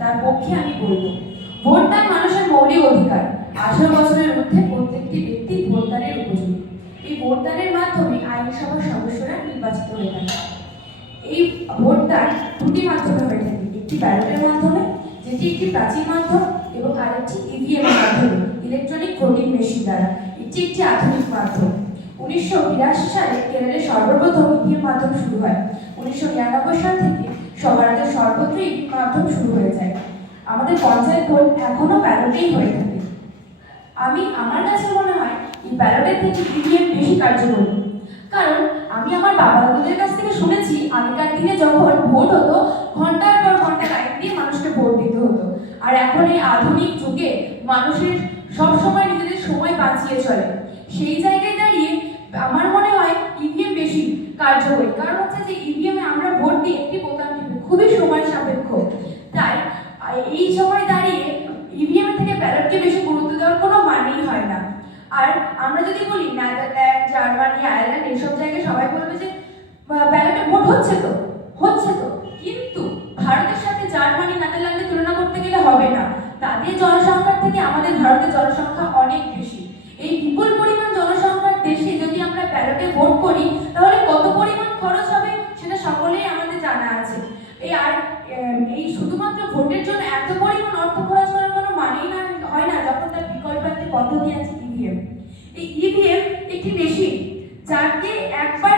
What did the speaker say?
তার পক্ষে আমি বলবো ভোটদান মানুষের মৌলিক অধিকার। 18 বছরের ঊর্ধ্বে প্রত্যেকটি ব্যক্তি ভোটদানের উপযোগী। এই ভোটদানের মাধ্যমে আইনসভার সদস্যরা নির্বাচিত হয়ে থাকে। এই ভোটদান দুটি মাধ্যমে হয়ে থাকে, একটি ব্যালটের মাধ্যমে, যেটি একটি প্রাচীন মাধ্যম, এবং আরেকটি ইভিএম এর মাধ্যমে, ইলেকট্রনিক ভোটিং মেশিন দ্বারা। এটি একটি আধুনিক মাধ্যম। 1982 সালে কেরলে সর্বপ্রথম ইভিএম মাধ্যম শুরু হয়। 1999 সাল থেকে ভারতের সর্বত্র ইভিএম মাধ্যম শুরু হয়ে যায়। আমাদের পঞ্চায়েত ভোট এখনো ব্যালটেই হয়ে থাকে। আমার কাছে মনে হয় এই ব্যালটের থেকে ইভিএম বেশি কার্যকরী। কারণ আমি আমার বাবা দাদুদের কাছ থেকে শুনেছি আগেকার দিনে যখন ভোট হতো ঘন্টার পর ঘন্টা লাইন দিয়ে মানুষকে ভোট দিতে হতো। আর এখন এই আধুনিক যুগে মানুষের সব সময় নিজেদের সময় বাঁচিয়ে চলে। সেই জায়গায় দাঁড়িয়ে আমার মনে হয় ইভিএম বেশি কার্যকরী। কারণ হচ্ছে যে ইভিএমে আমরা ভোট দিই একটি বোতাম টিপে, খুবই সময় সাপেক্ষ। তাই এই সময় দাঁড়িয়ে ইভিএম থেকে ব্যালটকে বেশি গুরুত্ব দেওয়ার কোনো মানেই হয় না। আর আমরা যদি বলি নেদারল্যান্ড, জার্মানি, আয়ারল্যান্ড, এসব জায়গায় সবাই বলবে যে ব্যালটে ভোট হচ্ছে তো, কিন্তু ভারতের সাথে জার্মানি, নেদারল্যান্ডে তুলনা করতে গেলে হবে না। তাদের জনসংখ্যার থেকে আমাদের ভারতের জনসংখ্যা অনেক বেশি। এই বিপুল পরিমাণ জনসংখ্যার দেশে যদি আমরা ব্যালটে ভোট করি তাহলে কত পরিমাণ খরচ হবে সেটা সকলেই আমাদের জানা আছে। এই শুধুমাত্র ভোটের জন্য এত পরিমাণ অর্থ খরচ করার কোনো মানেই হয় না যখন তার বিকল্প একটি পদ্ধতি আছে ইভিএম। এই ইভিএম একটি মেশিন যাকে একবার